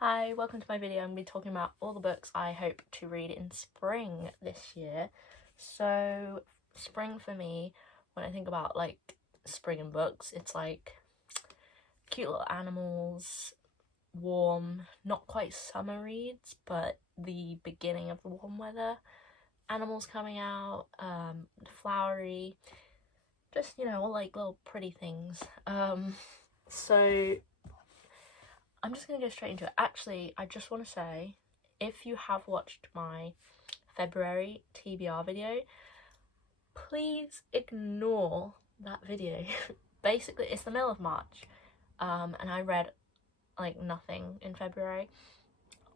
Hi, welcome to my video. I'm going to be talking about all the books I hope to read in spring this year. So, spring for me, when I think about like spring and books, it's like cute little animals, warm, not quite summer reads, but the beginning of the warm weather, animals coming out, flowery, just, all like little pretty things. So I'm just going to go straight into it. Actually, I just want to say, if you have watched my February TBR video, please ignore that video. Basically, it's the middle of March, and I read like nothing in February.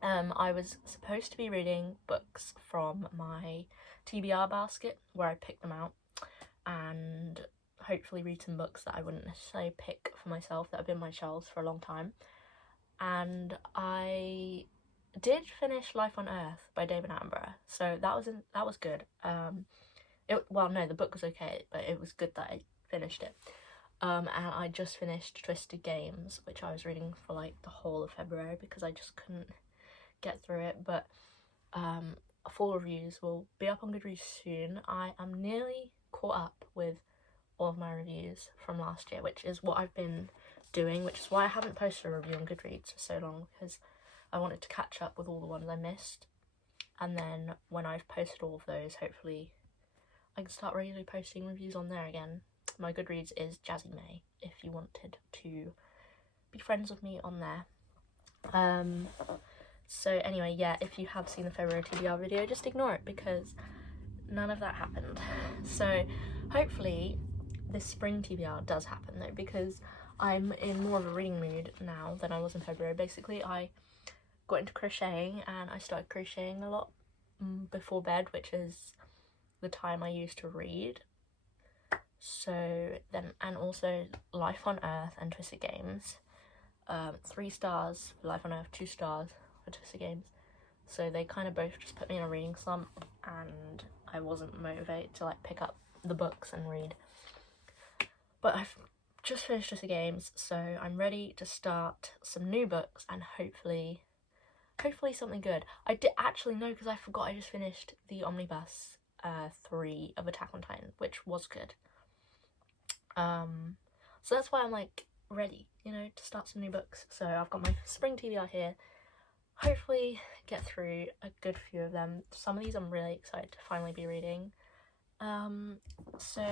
I was supposed to be reading books from my TBR basket where I picked them out and hopefully read some books that I wouldn't necessarily pick for myself that have been on my shelves for a long time. And I did finish Life on Earth by David Attenborough, so that was good. The book was okay, but it was good that I finished it. And I just finished Twisted Games, which I was reading for like the whole of February because I just couldn't get through it. But full reviews will be up on Goodreads soon. I am nearly caught up with all of my reviews from last year, which is what I've been doing, which is why I haven't posted a review on Goodreads for so long, because I wanted to catch up with all the ones I missed, and then when I've posted all of those, hopefully I can start regularly posting reviews on there again. My Goodreads is Jazzy May if you wanted to be friends with me on there. So anyway, yeah, if you have seen the February TBR video, just ignore it because none of that happened. So hopefully this spring TBR does happen though, because I'm in more of a reading mood now than I was in February. Basically, I got into crocheting and I started crocheting a lot before bed, which is the time I used to read. So then, and also Life on Earth and Twisted Games. 3 stars for Life on Earth, 2 stars for Twisted Games. So they kind of both just put me in a reading slump and I wasn't motivated to like pick up the books and read. But I've just finished Twisted Games, so I'm ready to start some new books and hopefully something good. I did actually know, because I forgot I just finished the omnibus 3 of Attack on Titan, which was good. So that's why I'm like ready, to start some new books. So I've got my spring TBR here. Hopefully get through a good few of them. Some of these I'm really excited to finally be reading. So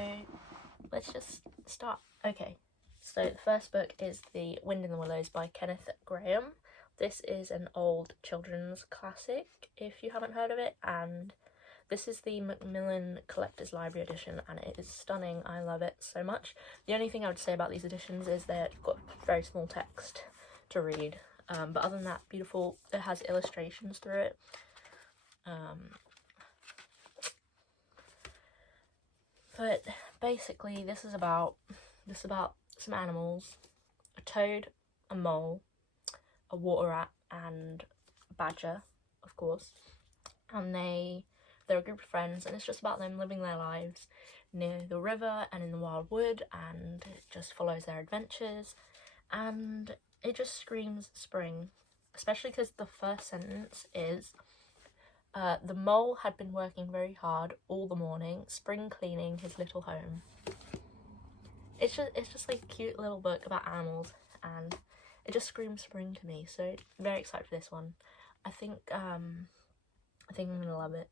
let's just start. Okay, so the first book is The Wind in the Willows by Kenneth Grahame. This is an old children's classic, if you haven't heard of it, and this is the Macmillan Collector's Library edition, and it is stunning. I love it so much. The only thing I would say about these editions is they've got very small text to read, but other than that, beautiful. It has illustrations through it. But basically, this is about some animals: a toad, a mole, a water rat, and a badger, of course. And they're a group of friends, and it's just about them living their lives near the river and in the wild wood, and it just follows their adventures, and it just screams spring, especially because the first sentence is the mole had been working very hard all the morning, spring cleaning his little home. It's just like a cute little book about animals, and it just screams spring to me. So very excited for this one. I think I'm gonna love it.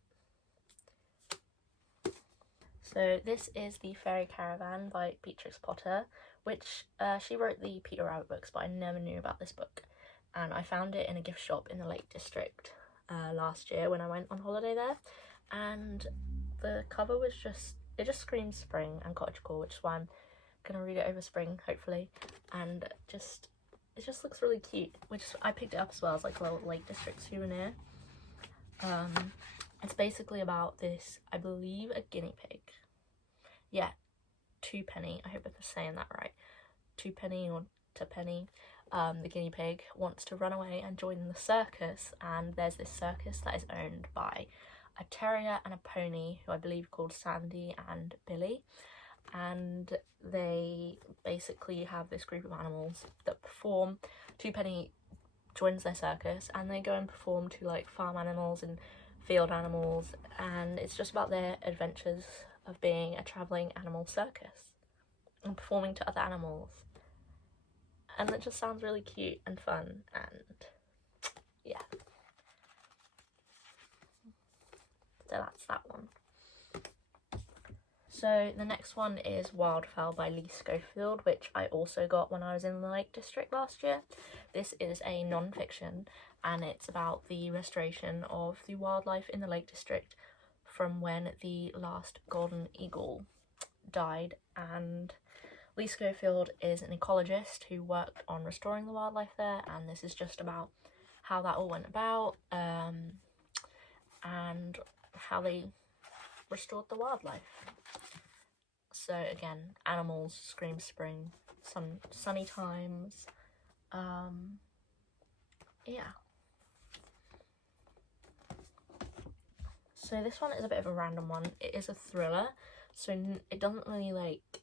So this is The Fairy Caravan by Beatrix Potter, which she wrote the Peter Rabbit books, but I never knew about this book, and I found it in a gift shop in the Lake District last year when I went on holiday there, and the cover was it just screams spring and cottagecore, which is why I'm gonna read it over spring, hopefully. And it just looks really cute, which I picked it up as well as like a little Lake District souvenir. It's basically about this, I believe, a guinea pig. Yeah, Twopenny, I hope I'm saying that right. Twopenny or Tupenny. The guinea pig wants to run away and join the circus, and there's this circus that is owned by a terrier and a pony who I believe called Sandy and Billy, and they basically have this group of animals that perform. Twopenny joins their circus, and they go and perform to like farm animals and field animals, and it's just about their adventures of being a travelling animal circus and performing to other animals. And it just sounds really cute and fun, and yeah. So that's that one. So the next one is Wildfowl by Lee Schofield, which I also got when I was in the Lake District last year. This is a non-fiction, and it's about the restoration of the wildlife in the Lake District from when the last golden eagle died. And Lee Schofield is an ecologist who worked on restoring the wildlife there, and this is just about how that all went about, and how they restored the wildlife. So again, animals scream spring, sunny times, yeah. So this one is a bit of a random one. It is a thriller, so it doesn't really like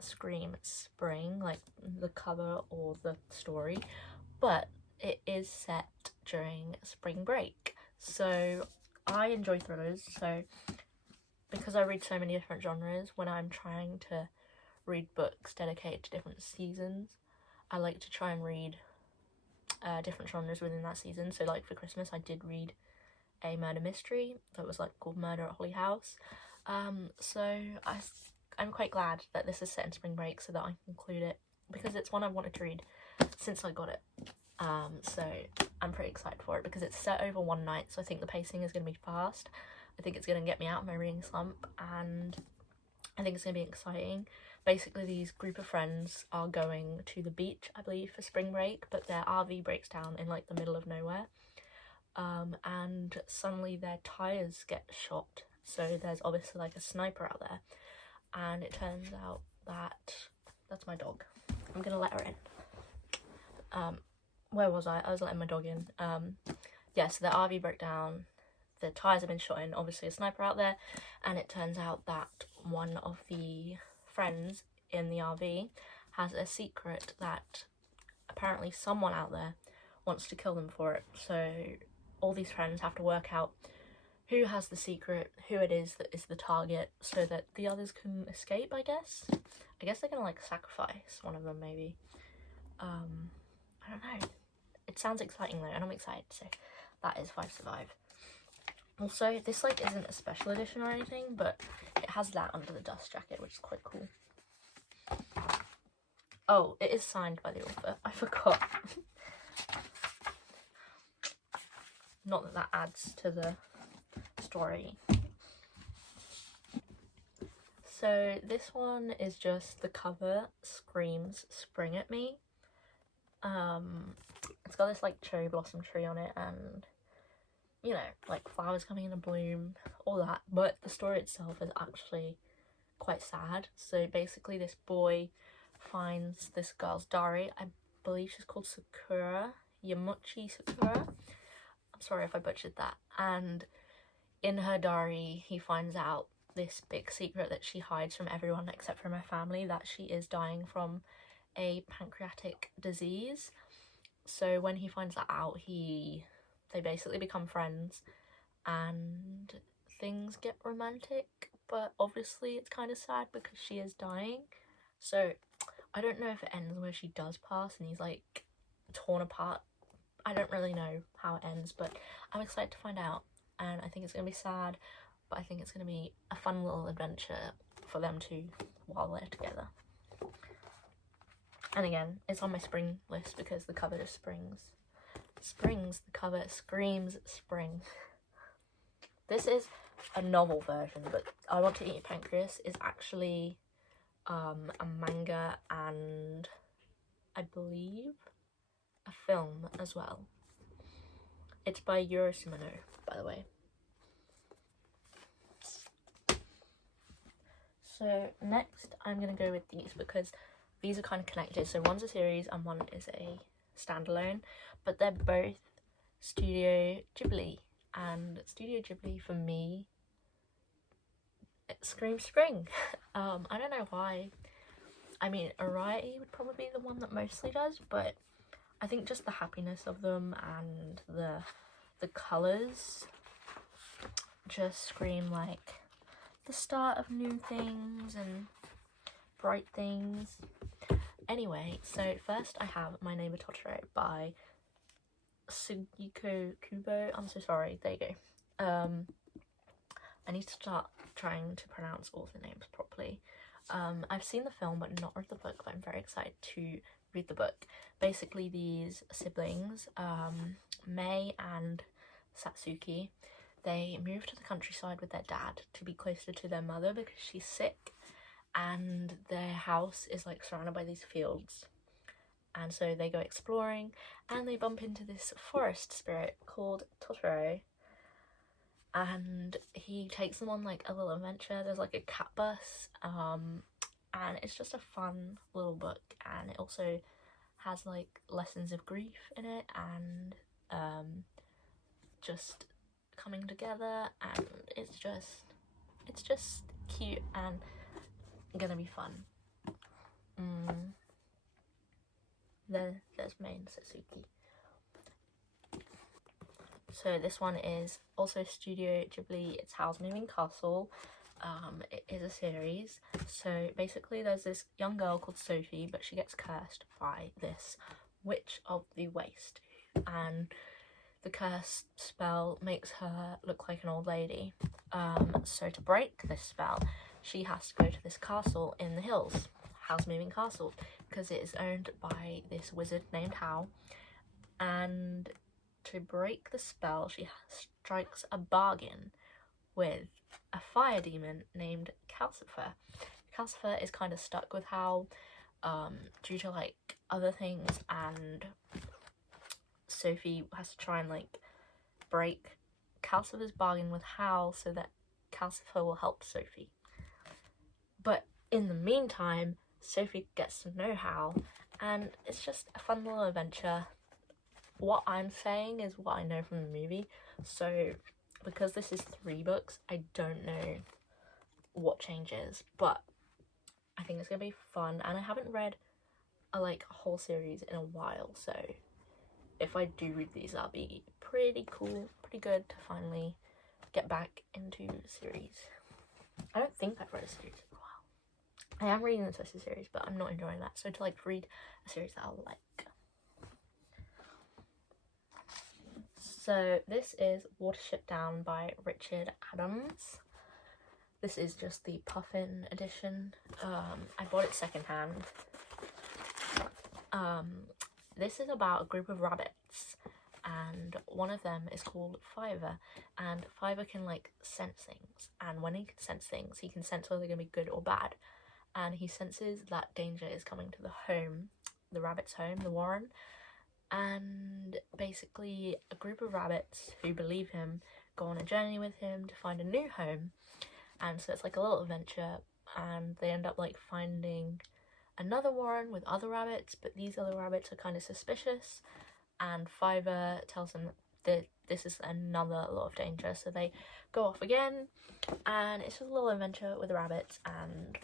scream spring like the cover or the story, but it is set during spring break. So I enjoy thrillers, so because I read so many different genres, when I'm trying to read books dedicated to different seasons, I like to try and read different genres within that season. So like for Christmas I did read a murder mystery that was like called Murder at Holly House. So I'm quite glad that this is set in spring break so that I can include it, because it's one I've wanted to read since I got it. So I'm pretty excited for it because it's set over one night, so I think the pacing is going to be fast. I think it's going to get me out of my reading slump, and I think it's going to be exciting. Basically, these group of friends are going to the beach, I believe, for spring break, but their RV breaks down in like the middle of nowhere. And suddenly their tyres get shot, so there's obviously like a sniper out there, and it turns out that that's my dog. I'm gonna let her in. Where was I was letting my dog in. Yeah, so the RV broke down, the tyres have been shot in, obviously a sniper out there, and it turns out that one of the friends in the RV has a secret that apparently someone out there wants to kill them for it. So all these friends have to work out who has the secret, who it is that is the target, so that the others can escape, I guess. I guess they're gonna like sacrifice one of them, maybe. I don't know. It sounds exciting though, and I'm excited, so that is 5 Survive. Also, this like isn't a special edition or anything, but it has that under the dust jacket, which is quite cool. Oh, it is signed by the author. I forgot. Not that that adds to the story. So this one is just the cover screams spring at me. It's got this like cherry blossom tree on it, and you know, like flowers coming into bloom, all that, but the story itself is actually quite sad. So basically this boy finds this girl's diary. I believe she's called Sakura, Yamuchi Sakura. I'm sorry if I butchered that. And in her diary he finds out this big secret that she hides from everyone except from her family, that she is dying from a pancreatic disease. So when he finds that out, they basically become friends and things get romantic, but obviously it's kind of sad because she is dying. So I don't know if it ends where she does pass and he's like torn apart. I don't really know how it ends, but I'm excited to find out, and I think it's going to be sad, but I think it's going to be a fun little adventure for them two while they're together. And again, it's on my spring list because the cover just springs, the cover screams spring. This is a novel version, but I Want to Eat Your Pancreas is actually a manga and I believe a film as well. It's by Yuro Sumino, by the way. So next I'm going to go with these because these are kind of connected. So one's a series and one is a standalone, but they're both Studio Ghibli. And Studio Ghibli, for me, it screams spring. I don't know why. I mean, Ariety would probably be the one that mostly does, but I think just the happiness of them and the colours just scream like the start of new things and bright things. Anyway, so first I have My Neighbor Totoro by Sugiko Kubo. I'm so sorry. There you go. I need to start trying to pronounce author names properly. I've seen the film but not read the book, but I'm very excited to read the book. Basically, these siblings, Mei and Satsuki, they move to the countryside with their dad to be closer to their mother because she's sick, and their house is like surrounded by these fields. And so they go exploring and they bump into this forest spirit called Totoro, and he takes them on like a little adventure. There's like a cat bus, and it's just a fun little book, and it also has like lessons of grief in it, and just coming together, and it's just cute and gonna be fun. There's Mei and Satsuki. So this one is also Studio Ghibli. It's Howl's Moving Castle. It is a series. So basically there's this young girl called Sophie, but she gets cursed by this witch of the waste, and the curse spell makes her look like an old lady. So to break this spell, she has to go to this castle in the hills, Howl's Moving Castle, because it is owned by this wizard named Howl. And to break the spell, she strikes a bargain with a fire demon named Calcifer. Calcifer is kind of stuck with Howl due to like other things, and Sophie has to try and like break Calcifer's bargain with Howl so that Calcifer will help Sophie. But in the meantime, Sophie gets to know Howl, and it's just a fun little adventure. What I'm saying is what I know from the movie, so because this is 3 books, I don't know what changes, but I think it's gonna be fun, and I haven't read a whole series in a while, so if I do read these, that'll be pretty cool, pretty good to finally get back into the series. I don't think I've read a series in a while. I am reading the Twisted series, but I'm not enjoying that, so to read a series that I'll like. So this is Watership Down by Richard Adams. This is just the Puffin edition. I bought it secondhand. This is about a group of rabbits, and one of them is called Fiver, and Fiver can sense things, and when he can sense things, he can sense whether they're going to be good or bad, and he senses that danger is coming to the rabbit's home, the warren. And basically a group of rabbits who believe him go on a journey with him to find a new home, and so it's like a little adventure, and they end up finding another warren with other rabbits, but these other rabbits are kind of suspicious, and Fiver tells them that this is another lot of danger, so they go off again, and it's just a little adventure with rabbits, and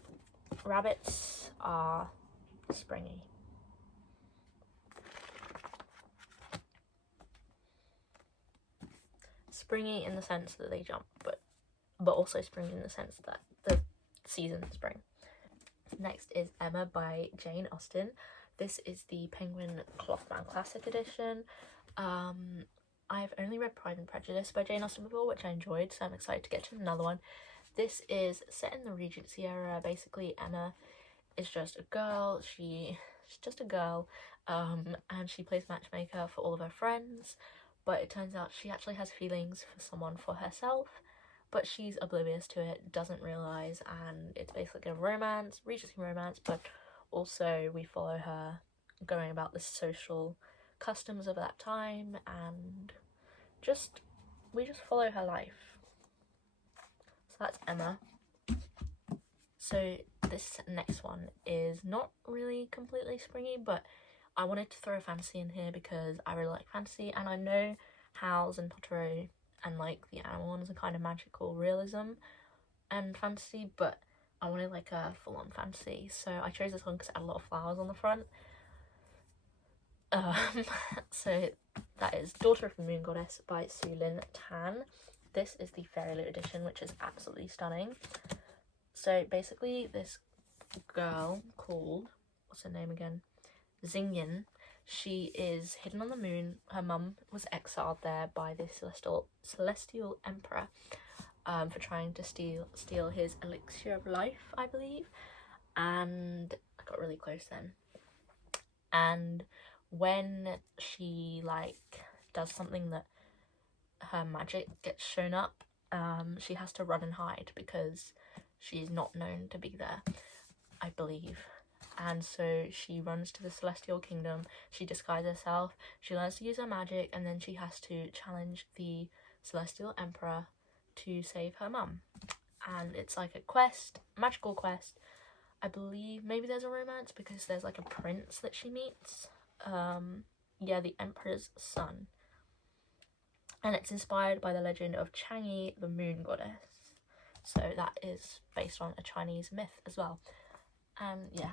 rabbits are springy. Springy in the sense that they jump, but also springy in the sense that the season's spring. Next is Emma by Jane Austen. This is the Penguin Clothman Classic Edition. I've only read Pride and Prejudice by Jane Austen before, which I enjoyed, so I'm excited to get to another one. This is set in the Regency era. Basically, Emma is just a girl. She's just a girl, and she plays matchmaker for all of her friends. But it turns out she actually has feelings for someone for herself, but she's oblivious to it, doesn't realise, and it's basically a romance, Regency romance, but also we follow her going about the social customs of that time, and we just follow her life. So that's Emma. So this next one is not really completely springy, but I wanted to throw fantasy in here because I really like fantasy, and I know Howl's and Totoro and the animal ones are kind of magical realism and fantasy, but I wanted a full-on fantasy, so I chose this one because it had a lot of flowers on the front. So that is Daughter of the Moon Goddess by Sulin Tan. This is the Fairyloot edition, which is absolutely stunning. So basically this girl called, what's her name again? Xingyin. She is hidden on the moon. Her mum was exiled there by the celestial emperor for trying to steal his elixir of life, I believe. And I got really close then. And when she does something that her magic gets shown up, she has to run and hide because she's not known to be there, I believe. And so she runs to the Celestial Kingdom, she disguises herself, she learns to use her magic, and then she has to challenge the Celestial Emperor to save her mum. And it's like a quest, magical quest. I believe maybe there's a romance because there's like a prince that she meets. Yeah, the Emperor's son. And it's inspired by the legend of Chang'e, the moon goddess. So that is based on a Chinese myth as well. And yeah,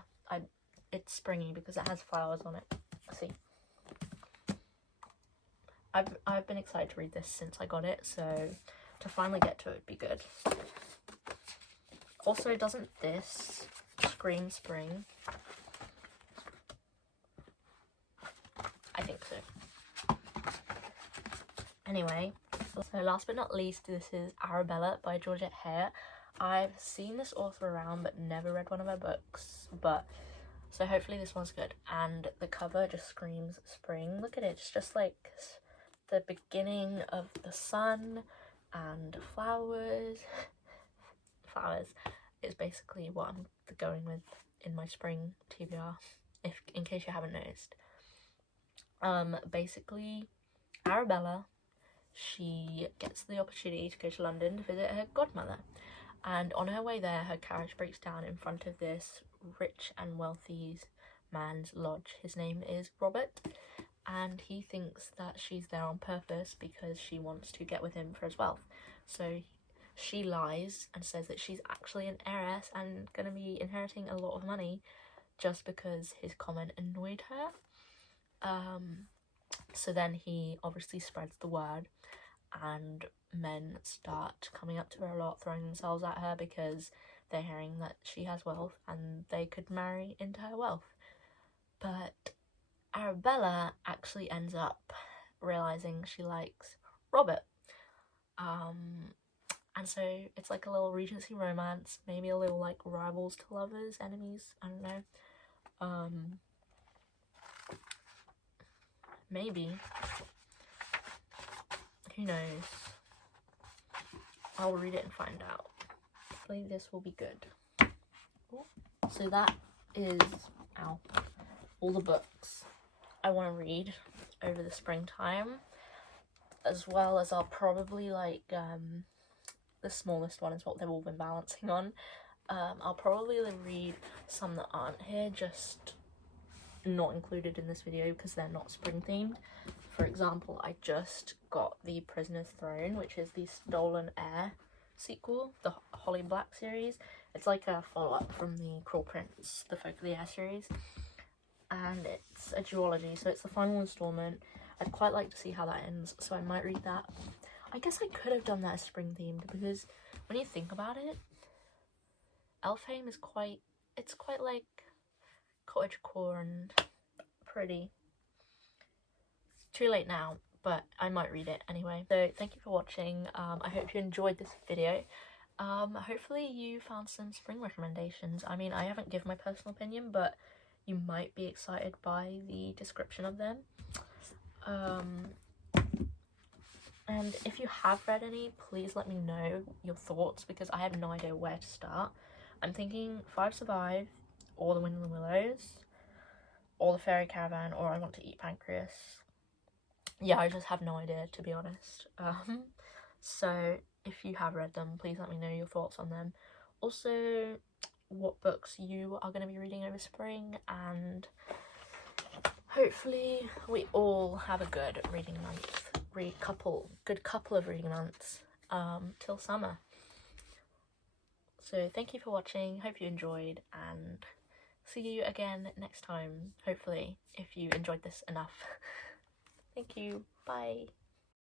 it's springy because it has flowers on it. See, I've been excited to read this since I got it, so to finally get to it would be good. Also, doesn't this scream spring? I think so. Anyway, so last but not least, this is Arabella by Georgette Heyer. I've seen this author around but never read one of her books, so hopefully this one's good. And the cover just screams spring. Look at it, it's just like the beginning of the sun and flowers. Flowers is basically what I'm going with in my spring TBR, in case you haven't noticed. Basically, Arabella, she gets the opportunity to go to London to visit her godmother, and on her way there her carriage breaks down in front of this rich and wealthy man's lodge. His name is Robert, and he thinks that she's there on purpose because she wants to get with him for his wealth. So she lies and says that she's actually an heiress and gonna be inheriting a lot of money just because his comment annoyed her. So then he obviously spreads the word, and men start coming up to her a lot, throwing themselves at her because they're hearing that she has wealth and they could marry into her wealth. But Arabella actually ends up realizing she likes Robert. And so it's like a little Regency romance, maybe a little like rivals to lovers, enemies, I don't know. Maybe. Who knows? I'll read it and find out. Hopefully this will be good. Ooh. So that is all the books I want to read over the springtime, as well as I'll probably the smallest one is what they've all been balancing on. I'll probably read some that aren't here, just not included in this video because they're not spring themed. For example, I just got The Prisoner's Throne, which is the Stolen Heir sequel, the Holly Black series. It's like a follow-up from the Cruel Prince, the Folk of the Air series, and it's a duology, so it's the final installment. I'd quite like to see how that ends, so I might read that. I guess I could have done that as spring themed because when you think about it, Elfhame is quite like cottagecore and pretty. It's too late now, but I might read it anyway. So thank you for watching. I hope you enjoyed this video. Hopefully you found some spring recommendations. I mean, I haven't given my personal opinion, but you might be excited by the description of them. And if you have read any, please let me know your thoughts because I have no idea where to start. I'm thinking Five Survive, or The Wind in the Willows, or The Fairy Caravan, or I Want to Eat Pancreas. Yeah, I just have no idea, to be honest. So if you have read them, please let me know your thoughts on them. Also, what books you are going to be reading over spring, and hopefully we all have a good reading month. Good couple of reading months till summer. So thank you for watching, hope you enjoyed, and see you again next time, hopefully, if you enjoyed this enough. Thank you. Bye.